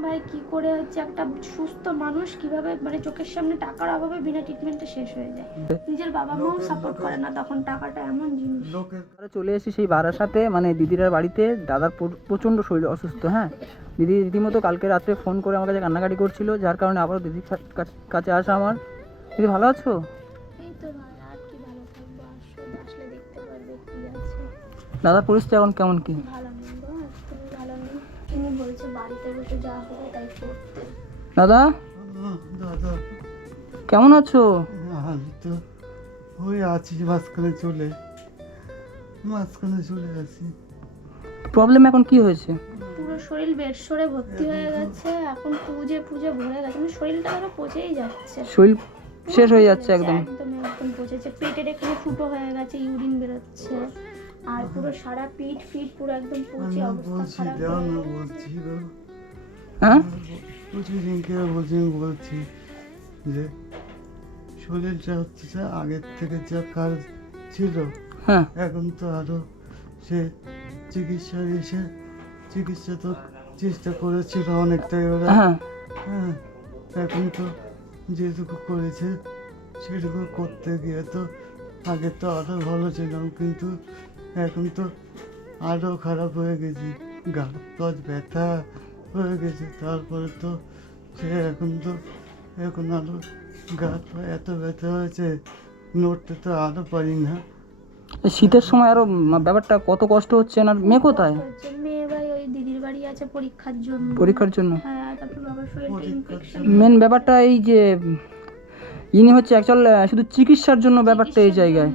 ভাই কি করে হচ্ছে একটা সুস্থ মানুষ কীভাবে মানে চোখের সামনে টাকার অভাবে বিনা ট্রিটমেন্টে শেষ হয়ে যায়? নিজের বাবা মাও সাপোর্ট করে না তখন টাকাটা এমন জিনিস। আমরা চলে এসেছি সেই বারাসাতে মানে দিদিরার বাড়িতে। দাদার প্র- প্রচণ্ড শরীর অসুস্থ হ্যাঁ? দিদি রীতিমতো কালকে রাত্রে ফোন করে আমার কাছে কান্নাকাটি করছিল যার কারণে আবারও দিদির কাছে আসা আমার। দিদি ভালো আছো? এই তো ভাই আর কি ভালো থাকব? আসো আসলে দেখতে পারবে কি আছে। দাদার পরিস্থিতি এখন কেমন কি? ভালো বলছো যা হবে তাই করতে। দাদা? দাদা। কেমন আছো? আমি তো ওই আছি মাঝখানে চলে। মাঝখানে চলে আছি। প্রবলেম এখন কি হয়েছে? পুরো শরীর বেডশরে ভর্তি হয়ে গেছে এখন পুজে পুজে ভরে গেছে মানে শরীরটা আরও পচেই যাচ্ছে। শরীর শেষ হয়ে যাচ্ছে একদম। একদম একদম পচেছে। পেটের এখানে ফুটো হয়ে গেছে ইউরিন বেরোচ্ছে। আর পুরো সারা পিঠ ফিট পুরো একদম পচে অবস্থা খারাপ হয়ে গেছে। বলছি হ্যাঁ? প্রতিদিনকে আমি বলছি যে শরীরটা হচ্ছে যে আগের থেকে যা কাজ ছিল হ্যাঁ। এখন তো আরও সে চিকিৎসা এসে চিকিৎসা তো চেষ্টা করেছিল অনেকটাই ওরা হ্যাঁ। হ্যাঁ এখন তো যেটুকু করেছে সেটুকু করতে গিয়ে তো আগে তো আরও ভালো ছিলাম কিন্তু এখন তো আরও খারাপ হয়ে গেছি গা হাত ব্যথা হয়ে গেছে। তারপরে তো সে এখন তো এখন আরও গা পা এত ব্যথা হয়েছে নড়তে তো আরও পারি না। এই শীতের সময় আরও ব্যাপারটা কত কষ্ট হচ্ছে না? মেয়ে কোথায়? মেয়ে ভাই ওই দিদির বাড়ি আছে পরীক্ষার জন্য। পরীক্ষার জন্য? হ্যাঁ তারপর বাবার শরীরটা ইনফেকশন মেন ব্যাপারটা এই যে ইনি হচ্ছে অ্যাকচুয়াল শুধু চিকিৎসার জন্য ব্যাপারটা এই জায়গায়।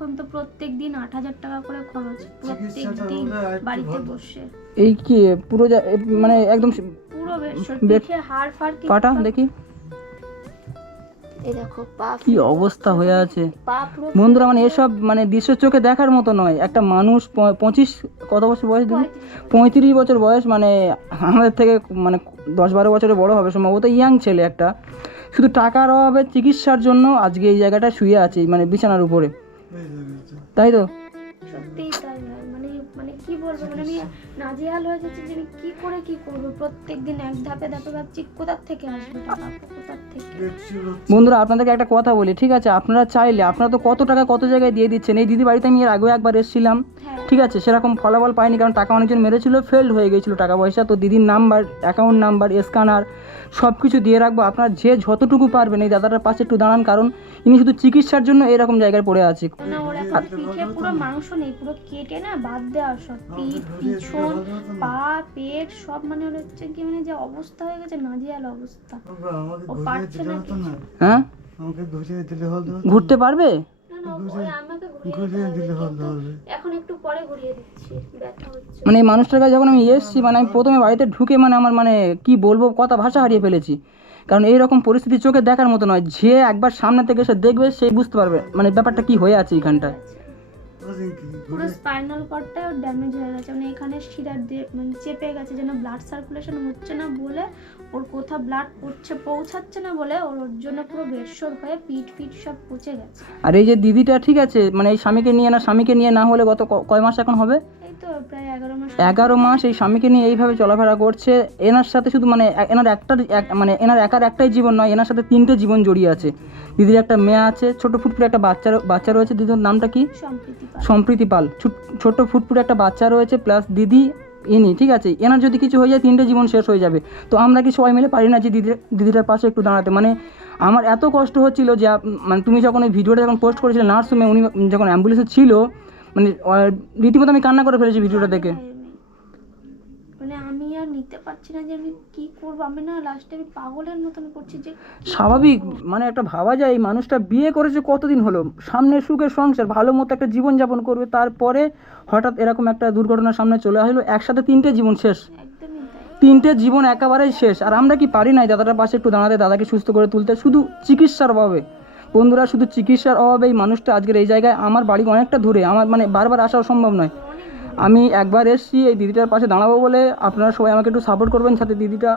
এখন তো প্রত্যেক দিন আট হাজার টাকা করে খরচ প্রত্যেক দিন বাড়িতে বসে। এই কি পুরো মানে একদম পুরো পিঠে হাড় ফাড় পাটা দেখি। এই দেখো পা কি অবস্থা হয়ে আছে। বন্ধুরা মানে এসব মানে দৃশ্য চোখে দেখার মতো নয়। একটা মানুষ প- পঁচিশ কত বছর বয়স দিদি? পঁয়ত্রিশ। বছর বয়স মানে আমাদের থেকে মানে দশ বারো বছরের বড় হবে সম্ভবত ইয়াং ছেলে একটা। শুধু টাকার অভাবে চিকিৎসার জন্য আজকে এই জায়গাটা শুয়ে আছে মানে বিছানার উপরে। তাই তো? সত্যিই তাই মানে মানে কি বলব মানে আমি নাজেহাল হয়ে যাচ্ছি যে আমি কি করে কি করব? প্রত্যেক দিন এক ধাপে ধাপে ভাবছি কোথার থেকে আসবে টাকা? কোথার থেকে? বন্ধুরা আপনাদেরকে একটা কথা বলি ঠিক আছে? আপনারা চাইলে আপনারা তো কত টাকা কত জায়গায় দিয়ে দিচ্ছেন? এই দিদি বাড়িতে আমি এর আগেও একবার এসেছিলাম হ্যাঁ। ঠিক আছে? সেরকম ফলাফল পাইনি কারণ টাকা অনেকজন মেরেছিল ফেল্ড হয়ে গিয়েছিল টাকা পয়সা। তো দিদির নাম্বার অ্যাকাউন্ট নাম্বার স্ক্যানার সব কিছু দিয়ে রাখব। আপনার যে যতটুকু পারবেন এই দাদাটার পাশে একটু দাঁড়ান কারণ ইনি শুধু চিকিৎসার জন্য এরকম জায়গায় পড়ে আছে। না ওর এখন পিঠে পুরো মাংস নেই পুরো কেটে না বাদ দেওয়া সব পিঠ পিছন পা পেট সব মানে ওর হচ্ছে কি মানে যে অবস্থা হয়ে গেছে নাজেহাল অবস্থা। ও পারছে না হ্যাঁ? আমাকে ঘুরিয়ে দিলে হলো ঘুরতে পারবে? না না ওই আমাকে ঘুরিয়ে ঘুরিয়ে দিতে দিলে হবে, ভালো কিন্তু হবে। এখন একটু পরে ঘুরিয়ে দিচ্ছি ব্যথা হচ্ছে। মানে এই মানুষটার কাছে যখন আমি এসেছি মানে আমি প্রথমে বাড়িতে ঢুকে মানে আমার মানে কি বলব কথা ভাষা হারিয়ে ফেলেছি। কারণ এইরকম পরিস্থিতি চোখে দেখার মতো নয়। যে একবার সামনে থেকে এসে দেখবে সে বুঝতে পারবে। মানে ব্যাপারটা কি হয়ে আছে এইখানটায় ওদিন পুরো স্পাইনাল কর্ডটাই ওর ড্যামেজ হয়ে গেছে। মানে এখানে শিরা দিয়ে- মানে চেপে গেছে যেন ব্লাড সার্কুলেশন হচ্ছে না বলে ওর কোথাও ব্লাড পড়ছে পৌঁছাচ্ছে না বলে ওর জন্য পুরো বেসর হয়ে পিঠ পিট সব পচে গেছে। আর এই যে দিদিটা ঠিক আছে মানে এই স্বামীকে নিয়ে না স্বামীকে নিয়ে না হলে গত কয় মাস এখন হবে? এই এগারো মাস এই স্বামীকে নিয়ে এইভাবে চলাফেরা করছে। এনার সাথে শুধু মানে এনার একটা এক- মানে এনার একার একটাই জীবন নয় এনার সাথে তিনটে জীবন জড়িয়ে আছে। দিদির একটা মেয়ে আছে ছোট ফুটফুটে একটা বাচ্চা বাচ্চা রয়েছে। দিদির নামটা কি? সম্প্রীতি পাল। ছোট- ফুটফুটে একটা বাচ্চা রয়েছে প্লাস দিদি ইনি ঠিক আছে? এনার যদি কিছু হয়ে যায় তিনটে জীবন শেষ হয়ে যাবে। তো আমরা কি সবাই মিলে পারি না যে দিদির দিদিটার পাশে একটু দাঁড়াতে? মানে আমার এত কষ্ট হচ্ছিল যে মানে তুমি যখন ওই ভিডিওটা যখন পোস্ট করেছিলে নার্স নার্সরুমে উনি যখন অ্যাম্বুলেন্সে ছিল মানে রীতিমতো আমি কান্না করে ফেলেছি ভিডিওটা দেখে। মানে আমি আর নিতে পারছি না যে আমি কি করব। আমি না লাস্টে আমি পাগলের মতন করছি যে স্বাভাবিক মানে একটা ভাবা যায় এই মানুষটা বিয়ে করেছে কতদিন হলো? সামনে সুখের সংসার ভালো মতো একটা জীবন যাপন করবে তারপরে হঠাৎ এরকম একটা দুর্ঘটনার সামনে চলে আসলো একসাথে তিনটে জীবন শেষ। তিনটে জীবন একেবারেই শেষ। আর আমরা কি পারি না এই দাদাটার পাশে একটু দাঁড়াতে দাদাকে সুস্থ করে তুলতে শুধু চিকিৎসার অভাবে। বন্ধুরা শুধু চিকিৎসার অভাবে এই মানুষটা আজকের এই জায়গায় আমার বাড়ি অনেকটা দূরে। আমার মানে বারবার আসাও সম্ভব নয়। আমি একবার এসেছি এই দিদিটার পাশে দাঁড়াবো বলে আপনারা সবাই আমাকে একটু সাপোর্ট করবেন যাতে দিদিটা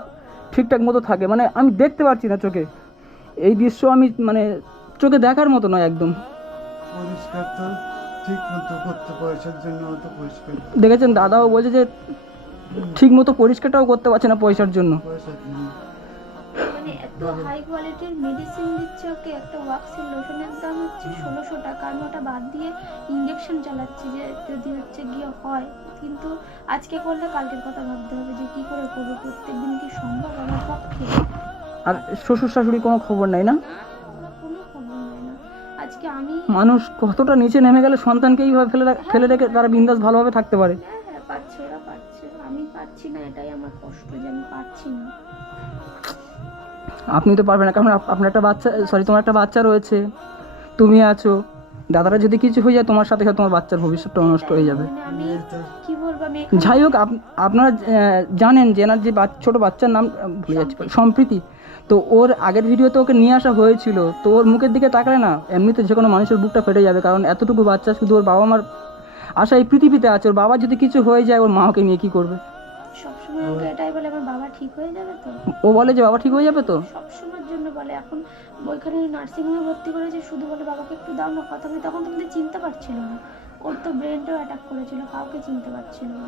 ঠিকঠাক মতো থাকে। মানে আমি দেখতে পারছি না চোখে। এই দৃশ্য আমি মানে চোখে দেখার মতো নয় একদম। দেখেছেন দাদাও বলছে যে ঠিক মতো পরিষ্কারটাও করতে পারছে না পয়সার জন্য। মানে এত হাই কোয়ালিটির মেডিসিন দিচ্ছে ওকে একটা ওয়াক্সের লোশনের দাম হচ্ছে ষোলোশো টাকা। আমি ওটা বাদ দিয়ে ইঞ্জেকশন চালাচ্ছি যে যদি হচ্ছে গিয়ে হয়। কিন্তু আজকে করলে কালকের কথা ভাবতে হবে যে কি করে করব? প্রত্যেকদিন কি সম্ভব আমার পক্ষে? আর শ্বশুর শাশুড়ি কোনো খবর নাই না? না, কোনো খবর নেয় না। আজকে আমি মানুষ কতটা নিচে নেমে গেলে সন্তানকে এইভাবে ফেলে রাখ- ফেলে রেখে তারা বিন্দাস ভালোভাবে থাকতে পারে? হ্যাঁ হ্যাঁ পারছে ওরা পারছে আমি পারছি না এটাই আমার কষ্ট যে আমি পারছি না। আপনি তো পারবেন না কারণ আপনার একটা বাচ্চা সরি তোমার একটা বাচ্চা রয়েছে। তুমি আছো। দাদারা যদি কিছু হয়ে যায় তোমার সাথে সাথে তোমার বাচ্চার ভবিষ্যৎটা নষ্ট হয়ে যাবে। যাই হোক আপ- আপনারা জানেন যে এনার যে ছোট বাচ্চার নাম ভুলে যাচ্ছি সম্প্রীতি। তো ওর আগের ভিডিওতে ওকে নিয়ে আসা হয়েছিল। তো ওর মুখের দিকে তাকালে না এমনিতে যে কোনো মানুষের বুকটা ফেটে যাবে কারণ এতটুকু বাচ্চা শুধু ওর বাবা মার আশা এই পৃথিবীতে আছে। ওর বাবা যদি কিছু হয়ে যায় ওর মা ওকে নিয়ে কী করবে? সবসময় ওকে এটাই বলে আমার বাবা ঠিক হয়ে যাবে তো? ও বলে যে বাবা ঠিক হয়ে যাবে তো? সবসময়ের জন্য বলে এখন ওইখানে নার্সিংহোমে ভর্তি করেছে শুধু বলে বাবাকে একটু দাও না কথা বলি তখন তোমাদের চিনতে পারছিল না। ওর তো ব্রেনটাও অ্যাটাক করেছিল কাউকে চিনতে পারছিল না।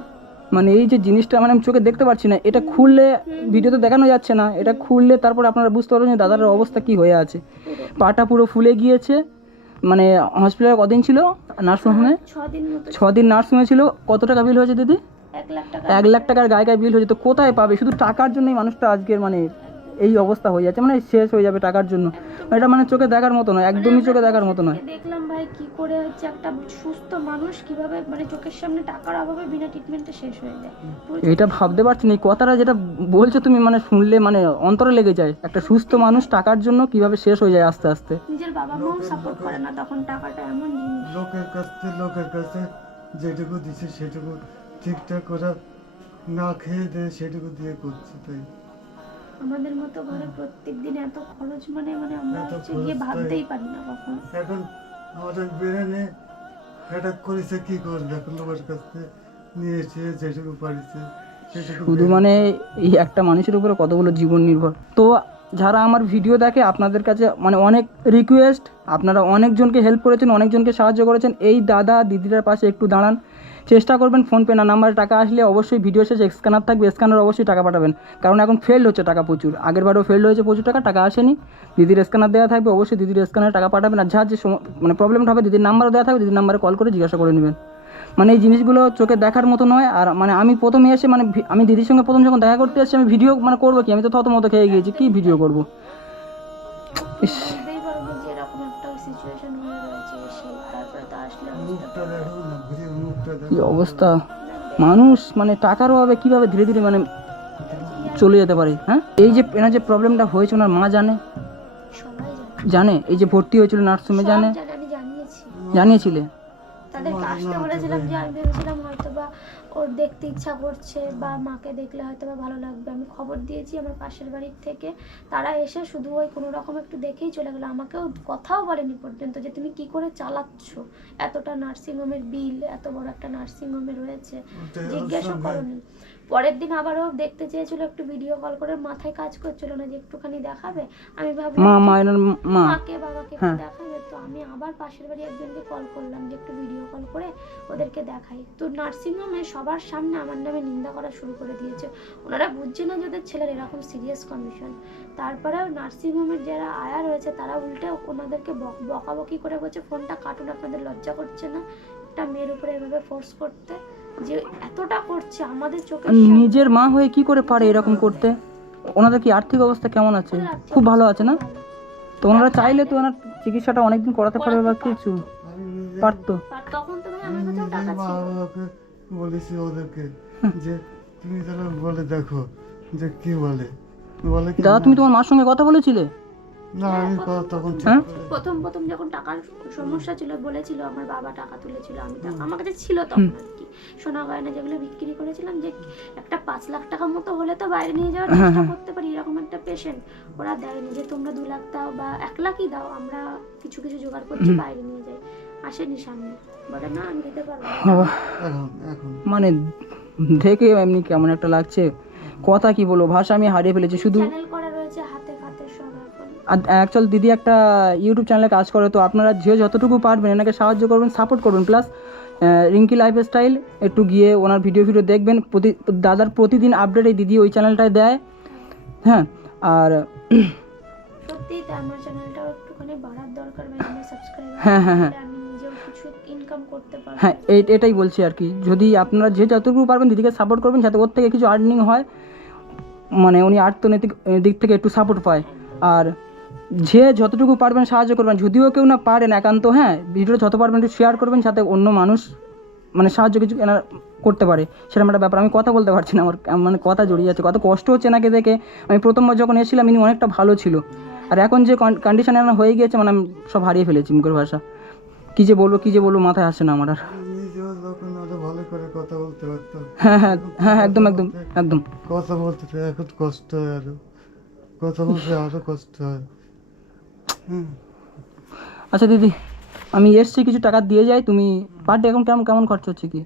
মানে এই যে জিনিসটা মানে আমি চোখে দেখতে পাচ্ছি না এটা খুললে ভিডিওতে দেখানো যাচ্ছে না এটা খুললে তারপর আপনারা বুঝতে পারবেন যে দাদার অবস্থা কি হয়ে আছে। পাটা পুরো ফুলে গিয়েছে মানে হসপিটালে কদিন ছিল নার্সিংহোমে ছ দিন ছ দিন নার্সিংহোমে ছিল। কত টাকা বিল হয়েছে দিদি? এক লাখ টাকা এক লাখ টাকার গায়ে গায়ে বিল হয়েছে তো কোথায় পাবে? শুধু টাকার জন্যই মানুষটা আজকের মানে এই অবস্থা হয়ে যাচ্ছে মানে শেষ হয়ে যাবে টাকার জন্য। এটা মানে চোখে দেখার মতো নয় একদমই চোখে দেখার মতো নয়। দেখলাম ভাই কি করে হচ্ছে একটা সুস্থ মানুষ কীভাবে মানে চোখের সামনে টাকার অভাবে বিনা ট্রিটমেন্টে শেষ হয়ে যায়। এটা ভাবতে পারছি না এই কথাটা যেটা বলছো তুমি মানে শুনলে মানে অন্তরে লেগে যায়। একটা সুস্থ মানুষ টাকার জন্য কীভাবে শেষ হয়ে যায় আস্তে আস্তে। নিজের বাবা মাও সাপোর্ট করে না তখন টাকাটা এমন জিনিস। লোকের কাছে লোকের কাছে যেটুকু দিচ্ছে সেটুকু ঠিকঠাক ওরা না খেয়ে দেয় সেটুকু দিয়ে করছে তাই। আমাদের মতো ঘরে প্রত্যেক দিন এত খরচ মানে মানে আমরা হচ্ছে গিয়ে ভাবতেই পারি না কখন। এখন আমাদের ব্রেনে অ্যাটাক করেছে কি করবে এখন লোকের কাছে নিয়ে এসে যেটুকু পারিছে সেটুকু শুধু মানে এই একটা মানুষের উপরে কতগুলো জীবন নির্ভর? তো যারা আমার ভিডিও দেখে আপনাদের কাছে মানে অনেক রিকোয়েস্ট আপনারা অনেকজনকে হেল্প করেছেন, অনেকজনকে সাহায্য করেছেন, এই দাদা দিদিটার পাশে একটু দাঁড়ান। চেষ্টা করবেন ফোনপে না নাম্বারে টাকা আসলে অবশ্যই ভিডিও শেষে স্ক্যানার থাকবে স্ক্যানার অবশ্যই টাকা পাঠাবেন। কারণ এখন ফেল্ড হচ্ছে টাকা প্রচুর। আগের বারেও ফেল্ড হয়েছে প্রচুর টাকা টাকা আসেনি। দিদির স্ক্যানার দেওয়া থাকবে, অবশ্যই দিদির স্ক্যানারে টাকা পাঠাবেন। আর যে সম- মানে প্রবলেমটা হবে, দিদির নাম্বারও দেওয়া থাকবে, দিদির নাম্বারে কল করে জিজ্ঞাসা করে নেবেন। মানে এই জিনিসগুলো চোখে দেখার মতো নয়। আর মানে আমি প্রথমে এসে মানে আমি দিদির সঙ্গে প্রথম যখন দেখা করতে এসেছি আমি ভিডিও মানে করব কি? আমি তো থত মতো খেয়ে গিয়েছি কি ভিডিও করব? ইস। কি অবস্থা? মানুষ মানে টাকার অভাবে কীভাবে ধীরে ধীরে মানে চলে যেতে পারে হ্যাঁ? এই যে এনার যে প্রবলেমটা হয়েছে ওনার মা জানে? জানে। এই যে ভর্তি হয়েছিল নার্সিংহোমে জানে? জানিয়েছিলে? তাদেরকে আসতে বলেছিলাম যে আমি ভেবেছিলাম হয়তো বা ওর দেখতে ইচ্ছা করছে বা মাকে দেখলে হয়তো বা ভালো লাগবে। আমি খবর দিয়েছি আমার পাশের বাড়ির থেকে। তারা এসে শুধু ওই কোনো রকম একটু দেখেই চলে গেলো। আমাকেও কথাও বলেনি পর্যন্ত যে তুমি কি করে চালাচ্ছ? এতটা নার্সিংহোমের বিল এত বড় একটা নার্সিংহোমে রয়েছে। জিজ্ঞাসা করনি। পরের দিন আবারও দেখতে চেয়েছিল একটু ভিডিও কল করে মাথায় কাজ করছিল না যে একটুখানি দেখাবে। আমি ভাবলাম মা মা মাকে বাবাকে একটু হ্যাঁ। দেখাবে তো আমি আবার পাশের বাড়ি একজনকে কল করলাম যে একটু ভিডিও কল করে ওদেরকে দেখাই। তো নার্সিংহোমে সবার সামনে আমার নামে নিন্দা করা শুরু করে দিয়েছে। ওনারা বুঝছে না যে ওদের ছেলের এরকম সিরিয়াস কন্ডিশন তারপরে নার্সিংহোমের যারা আয়া রয়েছে তারা উল্টে ওনাদেরকে বক- বকাবকি করে বলছে ফোনটা কাটুন আপনাদের লজ্জা করছে না। একটা মেয়ের উপরে এভাবে ফোর্স করতে। যে এতটা করছে আমাদের চোখে নিজের মা হয়ে কি করে পারে এরকম করতে? ওনাদের কি আর্থিক অবস্থা কেমন আছে? খুব ভালো আছে না? তো ওনারা চাইলে তো ওনার চিকিৎসাটা অনেকদিন করাতে পারবে বা কিছু। পারতো। তখন তুমি আমার কাছেও টাকা ছিল। বলেছি ওদেরকে যে তুমি তাহলে বলে দেখো যে কি বলে। বলে দাদা তুমি তোমার মার সঙ্গে কথা বলেছিলে? না আমি তখন হ্যাঁ? প্রথম প্রথম যখন টাকার সমস্যা ছিল বলেছিল আমার বাবা টাকা তুলেছিল আমি টাকা আমার কাছে ছিল তখন আর কি। সোনা গয়না যেগুলো বিক্রি করেছিলাম যে একটা পাঁচ লাখ টাকা মতো হলে তো বাইরে নিয়ে যাওয়ার হ্যাঁ, চেষ্টা করতে পারি এরকম একটা পেশেন্ট ওরা দেয়নি যে তোমরা দু লাখ দাও বা এক লাখই দাও আমরা কিছু কিছু জোগাড় করছি বাইরে নিয়ে যাই। আসেনি সামনে বলে না আমি দিতে পারব মানে দেখে এমনি কেমন একটা লাগছে। কথা কি বলব? ভাষা আমি হারিয়ে ফেলেছি। শুধু এখন অ্যাকচুয়াল দিদি একটা ইউটিউব চ্যানেলে কাজ করে তো আপনারা যে যতটুকু পারবেন এনাকে সাহায্য করবেন সাপোর্ট করবেন। প্লাস রিঙ্কি লাইফ স্টাইল একটু গিয়ে ওনার ভিডিও ভিডিও দেখবেন। প্রতি দাদার প্রতিদিন আপডেট এই দিদি ওই চ্যানেলটায় দেয়। হ্যাঁ আর সত্যি তাই আমার চ্যানেলটাও একটুখানি বাড়ার দরকার মানে সাবস্ক্রাইবার হ্যাঁ, হ্যাঁ, হ্যাঁ। ইনকাম করতে পারব। হ্যাঁ এটাই বলছি আর কি। যদি আপনারা যে যতটুকু পারবেন দিদিকে সাপোর্ট করবেন যাতে ওর থেকে কিছু আর্নিং হয়। মানে উনি অর্থনৈতিক আহ, দিক থেকে একটু সাপোর্ট পায়। আর যে যতটুকু পারবেন সাহায্য করবেন। যদিও কেউ না পারেন একান্ত হ্যাঁ ভিডিওটা যত পারবেন একটু শেয়ার করবেন যাতে অন্য মানুষ মানে সাহায্য কিছু এনার করতে পারে। সেরকম একটা ব্যাপার আমি কথা বলতে পারছি না আমার মানে কথা জড়িয়ে যাচ্ছে কত কষ্ট হচ্ছে এনাকে দেখে। আমি প্রথমবার যখন এসেছিলাম ইনি অনেকটা ভালো ছিল। আর এখন যে কন্ডিশন এনার হয়ে গিয়েছে মানে আমি সব হারিয়ে ফেলেছি মুখের ভাষা। কী যে বলব কী যে বলব মাথায় আসে না আমার আর। হ্যাঁ হ্যাঁ হ্যাঁ একদম একদম একদম। কথা বলতে এখন কষ্ট হয় আরও। কথা বলতে আরও কষ্ট হয়। আচ্ছা দিদি আমি এসছি কিছু টাকা দিয়ে যাই। তুমি পার ডে এখন কেমন কেমন খরচ হচ্ছে কি?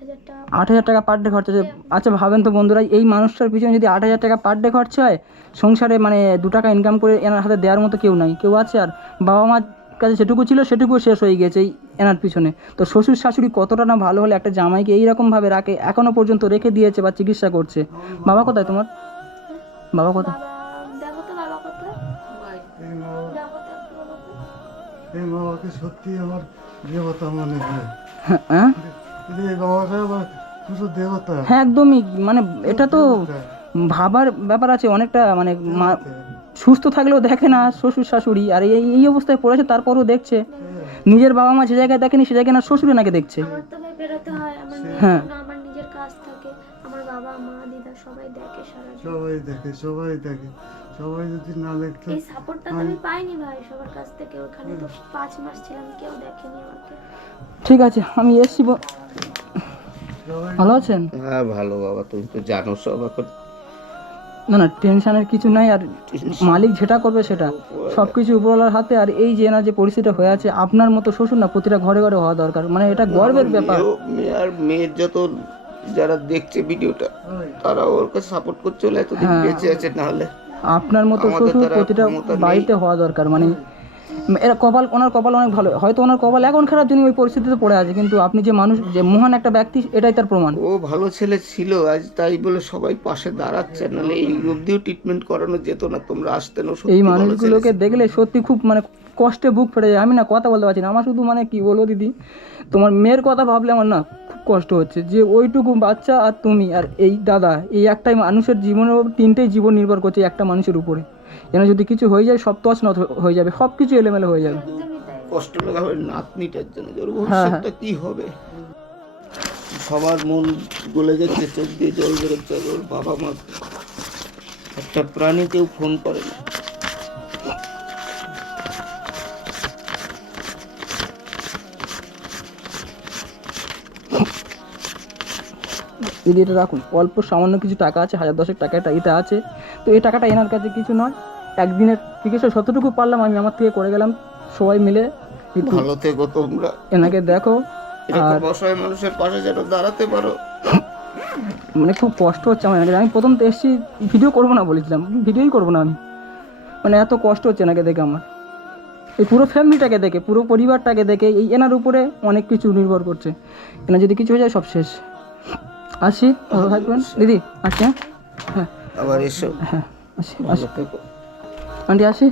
হাজার টাকা। আট হাজার টাকা পার ডে খরচ হচ্ছে। আচ্ছা ভাবেন তো বন্ধুরা এই মানুষটার পিছনে যদি আট হাজার টাকা পার ডে খরচ হয় সংসারে মানে দু টাকা ইনকাম করে এনার হাতে দেওয়ার মতো কেউ নাই। কেউ আছে আর বাবা মার কাছে যেটুকু ছিল সেটুকু শেষ হয়ে গেছে এই এনার পিছনে। তো শ্বশুর শাশুড়ি কতটা না ভালো হলে একটা জামাইকে এইরকমভাবে রাখে এখনও পর্যন্ত রেখে দিয়েছে বা চিকিৎসা করছে? বাবা কোথায় তোমার? বাবা কোথায়? এই বাবাকে সত্যি আমার দেবতা মনে হয়। হ্যাঁ, এই বাবাটা আমার শুধু দেবতা। হ্যাঁ একদমই মানে এটা তো ভাবার ব্যাপার আছে অনেকটা মানে মা সুস্থ থাকলেও দেখে না শ্বশুর শাশুড়ি আর এই এই অবস্থায় পড়েছে তারপরও দেখছে। নিজের বাবা মা যে জায়গায় দেখেনি সে জায়গায় না শ্বশুরে নাকি দেখছে। আমার তো ভাই বেরোতে হয় আমার। আমার নিজের কাজ থাকে আমার বাবা মা দিদা সবাই দেখে সারা সবাই দেখে সবাই দেখে। সবাই যদি না দেখতো এই সাপোর্টটা তো আমি পাইনি ভাই সবার কাছ থেকে ওখানে তো পাঁচ মাস ছিলাম কেউ দেখেনি আমাকে। ঠিক আছে আমি এসছি ভালো আছেন? হ্যাঁ ভালো বাবা তুমি তো জানো সব এখন। না না টেনশনের কিছু নাই আর মালিক যেটা করবে সেটা। সব কিছু উপরওয়ালার হাতে আর এই যে না যে পরিস্থিতি হয়ে আছে আপনার মতো শ্বশুর না প্রতিটা ঘরে ঘরে হওয়া দরকার। মানে এটা গর্বের ব্যাপার। মেয়ে আর মেয়ের যত যারা দেখছে ভিডিওটা তারা ওর কাছে সাপোর্ট করছে এতদিন হ্যাঁ। বেঁচে আছে নাহলে আপনার মতো শ্বশুর প্রতিটা বাড়িতে হওয়া দরকার। মানে এরা কপাল ওনার কপাল অনেক ভালো। হয়তো ওনার কপাল এখন খারাপ জন্য ওই পরিস্থিতিতে পড়ে আছে। কিন্তু আপনি যে মানুষ যে মহান একটা ব্যক্তি এটাই তার প্রমাণ। ও ভালো ছেলে ছিল আজ তাই বলে সবাই পাশে দাঁড়াচ্ছে। নাহলে এই অবধিও ট্রিটমেন্ট করানো যেত না তোমরা আসতে না এই মানুষগুলোকে দেখলে সত্যি খুব মানে কষ্টে বুক ফেটে যায়। আমি না কথা বলতে পারছি না। আমার শুধু মানে কি বলব দিদি তোমার মেয়ের কথা ভাবলে আমার না কষ্ট হচ্ছে যে ওইটুকু বাচ্চা আর তুমি আর এই দাদা এই একটাই মানুষের জীবনের তিনটেই জীবন নির্ভর করছে একটা মানুষের উপরে। যেন যদি কিছু হয়ে যায় সব তছনত হয়ে যাবে সব কিছু এলোমেলো হয়ে যাবে। কষ্ট লাগা হবে নাতনিটার জন্য হ্যাঁ, ভবিষ্যৎটা কি হবে? সবার মন গলে যাচ্ছে চোখ দিয়ে জল বেরোচ্ছে বাবা মা একটা প্রাণীকেও ফোন করে না এটা রাখুন। অল্প সামান্য কিছু টাকা আছে হাজার দশেক টাকা এটা এটা আছে। তো এই টাকাটা এনার কাছে কিছু নয়। একদিনের চিকিৎসা যতটুকু পারলাম আমি আমার থেকে করে গেলাম। সবাই মিলে ভালো থেকো তোমরা। এনাকে দেখো। অসহায় মানুষের পাশে যেন দাঁড়াতে পারো। মানে খুব কষ্ট হচ্ছে আমার এনাকে আমি প্রথম তো এসেছি ভিডিও করব না বলেছিলাম। ভিডিওই করব না আমি। মানে এত কষ্ট হচ্ছে এনাকে দেখে আমার। এই পুরো ফ্যামিলিটাকে দেখে পুরো পরিবারটাকে দেখে এই এনার উপরে অনেক কিছু নির্ভর করছে। এনার যদি কিছু হয়ে যায় সব শেষ। আসি ভালো থাকবেন। দিদি আসি হ্যাঁ। হ্যাঁ আবার এসো। হ্যাঁ আসি আসি। আন্টি আসি।